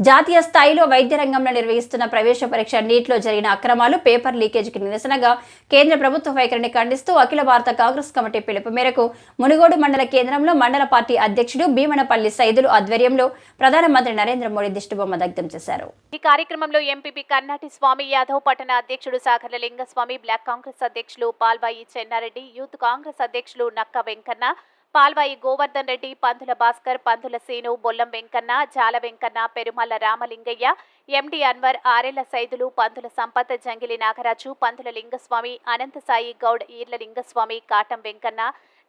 జాతీయ స్థాయిలో వైద్య రంగంలో నిర్వహిస్తున్న ప్రవేశ పరీక్ష నీట్లో జరిగిన అక్రమాలు పేపర్ లీకేజీకి నిరసనగా కేంద్ర ప్రభుత్వ వైఖరిని ఖండిస్తూ అఖిల భారత కాంగ్రెస్ కమిటీ పిలుపు మేరకు మునుగోడు మండల కేంద్రంలో మండల పార్టీ అధ్యక్షుడు భీమనపల్లి సైదులు ఆధ్వర్యంలో ప్రధానమంత్రి నరేంద్ర మోడీ దిష్టిబొమ్మ దగ్ధం చేశారు. ఈ కార్యక్రమంలో ఎంపీపీ కర్ణాటి స్వామి యాదవ్ పట్టణ అధ్యక్షుడు సాగర్ల లింగస్వామి బ్లాక్ కాంగ్రెస్ అధ్యక్షులు పాల్వాయి చెన్నారెడ్డి యూత్ కాంగ్రెస్ అధ్యక్షులు నక్క వెంకన్న పాల్వాయి గోవర్ధన్ రెడ్డి పంతుల భాస్కర్ పంతుల సీను బొల్లం వెంకన్న జాల వెంకన్న పెరుమల్ల రామలింగయ్య ఎండి అన్వర్ ఆరేళ్ళ సైదులు పంతుల సంపత్ జంగిలి నాగరాజు పంతుల లింగస్వామి అనంతసాయి గౌడ్ ఈర్ల లింగస్వామి కాటం వెంకన్న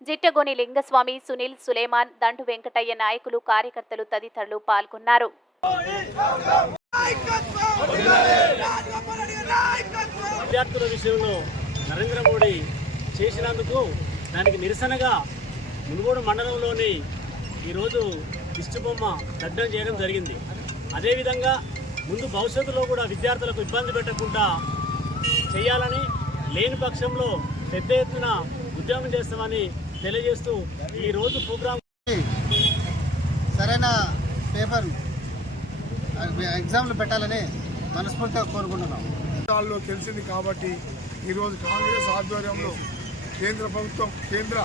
జిట్టగోని లింగస్వామి సునీల్ సులేమాన్ దండు వెంకటయ్య నాయకులు కార్యకర్తలు తదితరులు పాల్గొన్నారు. విద్యార్థుల విషయంలో నరేంద్ర మోడీ చేసినందుకు దానికి నిరసనగా మునుగోడు మండలంలోని ఈరోజు దిష్టిబొమ్మ దగ్ధం చేయడం జరిగింది. అదేవిధంగా ముందు భవిష్యత్తులో కూడా విద్యార్థులకు ఇబ్బంది పెట్టకుండా చేయాలని లేని పక్షంలో పెద్ద ఎత్తున ఉద్యమం చేస్తామని తెలియజేస్తూ ఈరోజు ప్రోగ్రాం సరైన పేపర్ ఎగ్జామ్లు పెట్టాలని మనస్ఫూర్తిగా కోరుకుంటున్నాం. తెలిసింది కాబట్టి ఈరోజు కాంగ్రెస్ ఆధ్వర్యంలో కేంద్ర ప్రభుత్వం కేంద్ర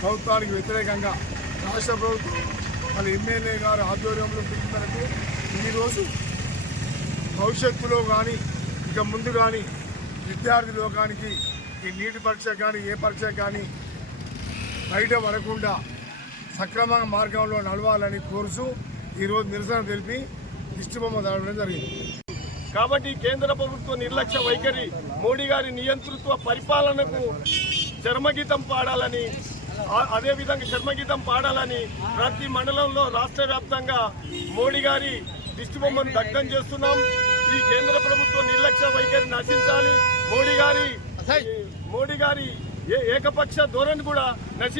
ప్రభుత్వానికి వ్యతిరేకంగా రాష్ట్ర ప్రభుత్వం వాళ్ళ ఎమ్మెల్యే గారు ఆధ్వర్యంలో పిలుపు ఈరోజు భవిష్యత్తులో కానీ ఇక ముందు కానీ విద్యార్థి లోకానికి ఈ నీటి పరీక్ష కానీ ఏ పరీక్ష కానీ బయట పడకుండా సక్రమ మార్గంలో నడవాలని కోరుతూ ఈరోజు నిరసన తెలిపి ఇష్టబొమ్మ దాడడం జరిగింది. కాబట్టి కేంద్ర ప్రభుత్వ నిర్లక్ష్య వైఖరి మోడీ గారి నియంతృత్వ పరిపాలనకు చర్మగీతం పాడాలని అదేవిధంగా చర్మగీతం పాడాలని ప్రతి మండలంలో రాష్ట్ర వ్యాప్తంగా మోడీ గారి దిష్టిబొమ్మను దగ్ధం చేస్తున్నాం. ఈ కేంద్ర ప్రభుత్వ నిర్లక్ష్య వైఖరి నశించాలి. మోడీ గారి మోడీ గారి ఏకపక్ష ధోరణి కూడా నశించాలి